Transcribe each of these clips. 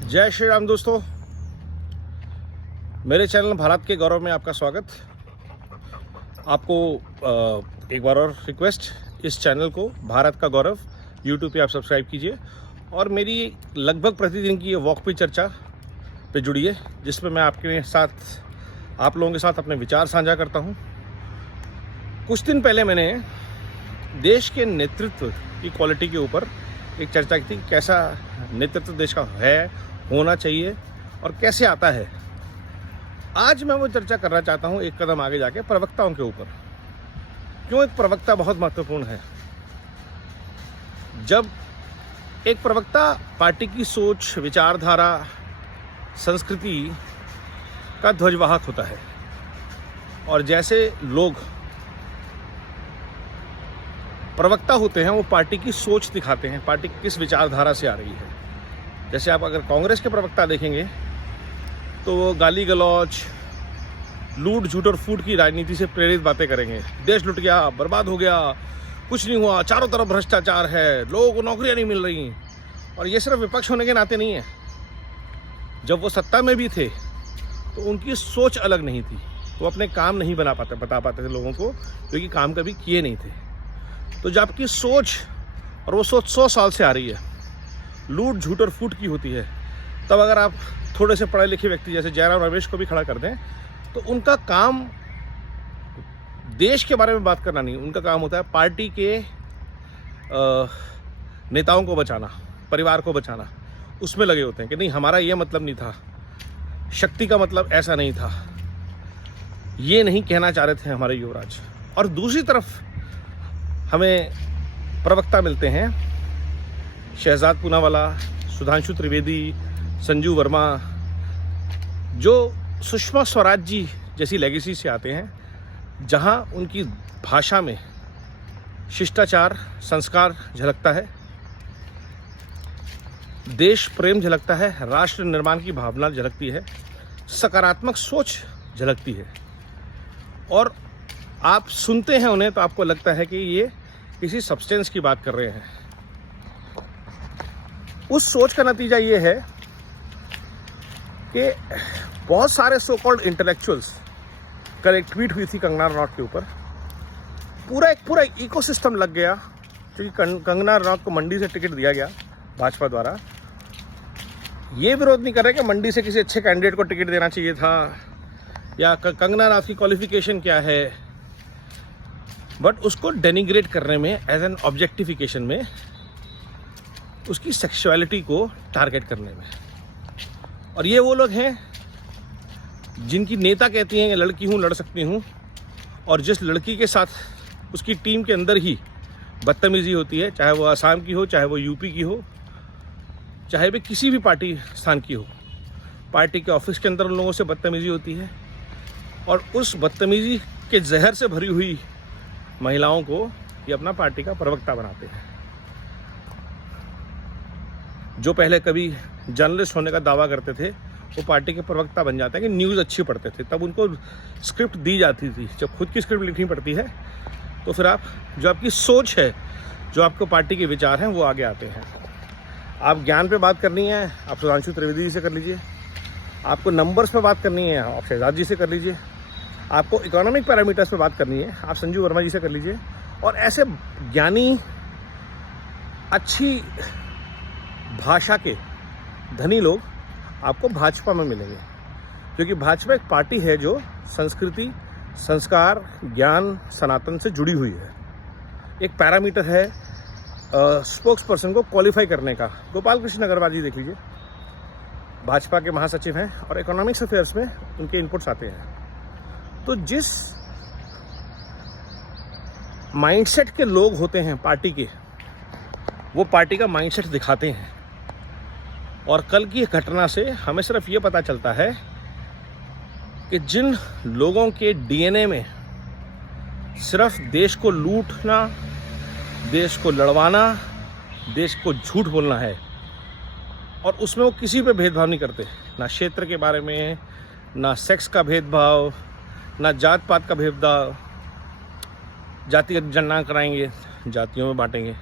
जय श्री राम दोस्तों, मेरे चैनल भारत के गौरव में आपका स्वागत। आपको एक बार और रिक्वेस्ट, इस चैनल को भारत का गौरव यूट्यूब पे आप सब्सक्राइब कीजिए और मेरी लगभग प्रतिदिन की ये वॉक पे चर्चा पे जुड़िए, जिसमें मैं आप लोगों के साथ अपने विचार साझा करता हूँ। कुछ दिन पहले मैंने देश के नेतृत्व की क्वालिटी के ऊपर एक चर्चा की थी कि कैसा नेतृत्व देश का है, होना चाहिए और कैसे आता है। आज मैं वो चर्चा करना चाहता हूँ एक कदम आगे जाके प्रवक्ताओं के ऊपर। क्यों एक प्रवक्ता बहुत महत्वपूर्ण है? जब एक प्रवक्ता पार्टी की सोच, विचारधारा, संस्कृति का ध्वजवाहक होता है और जैसे लोग प्रवक्ता होते हैं वो पार्टी की सोच दिखाते हैं, पार्टी किस विचारधारा से आ रही है। जैसे आप अगर कांग्रेस के प्रवक्ता देखेंगे तो वो गाली गलौज, लूट झूठ और फूट की राजनीति से प्रेरित बातें करेंगे। देश लुट गया, बर्बाद हो गया, कुछ नहीं हुआ, चारों तरफ भ्रष्टाचार है, लोगों को नौकरियां नहीं मिल रही। और ये सिर्फ विपक्ष होने के नाते नहीं है, जब वो सत्ता में भी थे तो उनकी सोच अलग नहीं थी। वो अपने काम नहीं बता पाते थे लोगों को, क्योंकि काम कभी किए नहीं थे। तो जब आपकी सोच, और वो सोच 100 साल से आ रही है, लूट झूठ और फूट की होती है, तब अगर आप थोड़े से पढ़े लिखे व्यक्ति जैसे जयराम रमेश को भी खड़ा कर दें तो उनका काम देश के बारे में बात करना नहीं, उनका काम होता है पार्टी के नेताओं को बचाना, परिवार को बचाना। उसमें लगे होते हैं कि नहीं, हमारा ये मतलब नहीं था, शक्ति का मतलब ऐसा नहीं था, ये नहीं कहना चाह रहे थे हमारे युवराज। और दूसरी तरफ हमें प्रवक्ता मिलते हैं शहजाद पूनावाला, सुधांशु त्रिवेदी, संजू वर्मा, जो सुषमा स्वराज जी जैसी लेगेसी से आते हैं, जहां उनकी भाषा में शिष्टाचार, संस्कार झलकता है, देश प्रेम झलकता है, राष्ट्र निर्माण की भावना झलकती है, सकारात्मक सोच झलकती है। और आप सुनते हैं उन्हें तो आपको लगता है कि ये किसी सब्सटेंस की बात कर रहे हैं। उस सोच का नतीजा ये है कि बहुत सारे सो कॉल्ड इंटेलेक्चुअल्स, कल एक ट्वीट हुई थी कंगना रनौत के ऊपर, पूरा इकोसिस्टम लग गया, क्योंकि कंगना रनौत को मंडी से टिकट दिया गया भाजपा द्वारा। ये विरोध नहीं कर रहे कि मंडी से किसी अच्छे कैंडिडेट को टिकट देना चाहिए था या कंगना रनौत की क्वालिफिकेशन क्या है, बट उसको डेनिग्रेट करने में, एज एन ऑब्जेक्टिफिकेशन में, उसकी सेक्सुअलिटी को टारगेट करने में। और ये वो लोग हैं जिनकी नेता कहती हैं कि लड़की हूँ, लड़ सकती हूँ, और जिस लड़की के साथ उसकी टीम के अंदर ही बदतमीजी होती है, चाहे वो असम की हो, चाहे वो यूपी की हो, चाहे भी किसी भी पार्टी स्थान की हो, पार्टी के ऑफिस के अंदर उन लोगों से बदतमीजी होती है और उस बदतमीजी के जहर से भरी हुई महिलाओं को ये अपना पार्टी का प्रवक्ता बनाते हैं। जो पहले कभी जर्नलिस्ट होने का दावा करते थे वो पार्टी के प्रवक्ता बन जाते हैं कि न्यूज़ अच्छी पढ़ते थे, तब उनको स्क्रिप्ट दी जाती थी। जब खुद की स्क्रिप्ट लिखनी पड़ती है तो फिर आप, जो आपकी सोच है, जो आपको पार्टी के विचार हैं, वो आगे आते हैं। आप ज्ञान पे बात करनी है, आप सुधांशु त्रिवेदी जी से कर लीजिए। आपको नंबर्स पे बात करनी है, आप शहजाद जी से कर लीजिए। आपको इकोनॉमिक पैरामीटर्स पे बात करनी है, आप संजू वर्मा जी से कर लीजिए। और ऐसे ज्ञानी, अच्छी भाषा के धनी लोग आपको भाजपा में मिलेंगे, क्योंकि भाजपा एक पार्टी है जो संस्कृति, संस्कार, ज्ञान, सनातन से जुड़ी हुई है। एक पैरामीटर है स्पोक्स पर्सन को क्वालिफाई करने का। गोपाल कृष्ण अग्रवाल जी देख लीजिए, भाजपा के महासचिव हैं और इकोनॉमिक्स अफेयर्स में उनके इनपुट्स आते हैं। तो जिस माइंडसेट के लोग होते हैं पार्टी के, वो पार्टी का माइंडसेट दिखाते हैं। और कल की घटना से हमें सिर्फ ये पता चलता है कि जिन लोगों के डीएनए में सिर्फ देश को लूटना, देश को लड़वाना, देश को झूठ बोलना है, और उसमें वो किसी पे भेदभाव नहीं करते, ना क्षेत्र के बारे में, ना सेक्स का भेदभाव, ना जात पात का भेदभाव। जातिगत जनगणना कराएंगे, जातियों में बांटेंगे,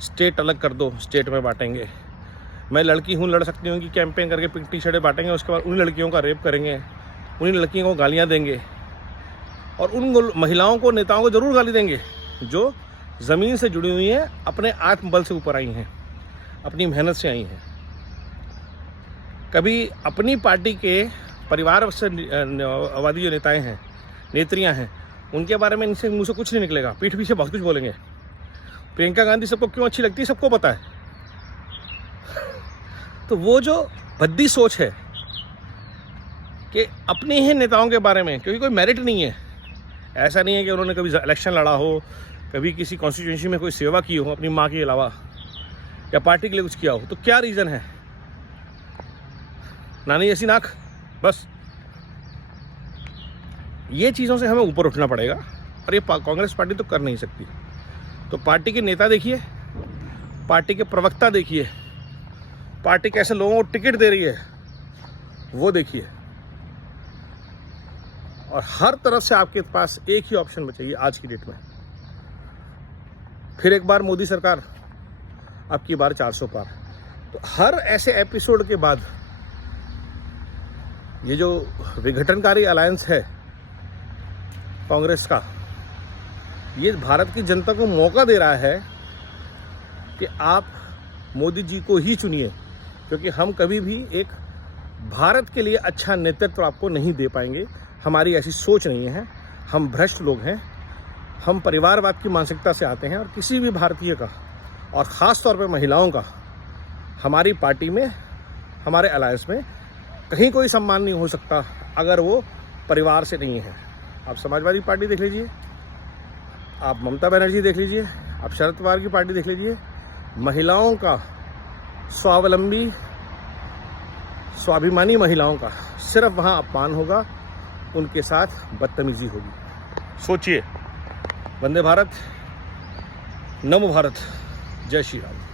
स्टेट अलग कर दो, स्टेट में बांटेंगे, मैं लड़की हूँ, लड़ सकती हूँ कि कैंपेन करके पिंक टी शर्टें बांटेंगे, उसके बाद उन लड़कियों का रेप करेंगे, उन्हीं लड़कियों को गालियाँ देंगे और उन महिलाओं को, नेताओं को ज़रूर गाली देंगे जो ज़मीन से जुड़ी हुई हैं, अपने आत्मबल से ऊपर आई हैं, अपनी मेहनत से आई हैं। कभी अपनी पार्टी के परिवार से वादी जो नेताएं हैं, नेत्रियां हैं, उनके बारे में इनसे मुँह से कुछ नहीं निकलेगा, पीठ पीछे बहुत कुछ बोलेंगे। प्रियंका गांधी सबको क्यों अच्छी लगती है, सबको पता है। तो वो जो भद्दी सोच है कि अपने ही नेताओं के बारे में, क्योंकि कोई मेरिट नहीं है, ऐसा नहीं है कि उन्होंने कभी इलेक्शन लड़ा हो, कभी किसी कॉन्स्टिट्यूंसी में कोई सेवा की हो अपनी माँ के अलावा, या पार्टी के लिए कुछ किया हो, तो क्या रीज़न है? नानी ऐसी नाक, बस। ये चीज़ों से हमें ऊपर उठना पड़ेगा और ये कांग्रेस पार्टी तो कर नहीं सकती। तो पार्टी के नेता देखिए, पार्टी के प्रवक्ता देखिए, पार्टी कैसे लोगों को टिकट दे रही है वो देखिए, और हर तरफ से आपके पास एक ही ऑप्शन बचाइए आज की डेट में। फिर एक बार मोदी सरकार, अब की बार 400 पार। तो हर ऐसे एपिसोड के बाद ये जो विघटनकारी अलायंस है कांग्रेस का, ये भारत की जनता को मौका दे रहा है कि आप मोदी जी को ही चुनिए, क्योंकि हम कभी भी एक भारत के लिए अच्छा नेतृत्व आपको नहीं दे पाएंगे। हमारी ऐसी सोच नहीं है, हम भ्रष्ट लोग हैं, हम परिवारवाद की मानसिकता से आते हैं, और किसी भी भारतीय का, और ख़ास तौर पर महिलाओं का, हमारी पार्टी में, हमारे अलायंस में कहीं कोई सम्मान नहीं हो सकता अगर वो परिवार से नहीं है। आप समाजवादी पार्टी देख लीजिए, आप ममता बनर्जी देख लीजिए, आप शरद पवार की पार्टी देख लीजिए, महिलाओं का, स्वावलंबी स्वाभिमानी महिलाओं का सिर्फ वहाँ अपमान होगा, उनके साथ बदतमीजी होगी। सोचिए। वंदे भारत, नमो भारत, जय श्री राम।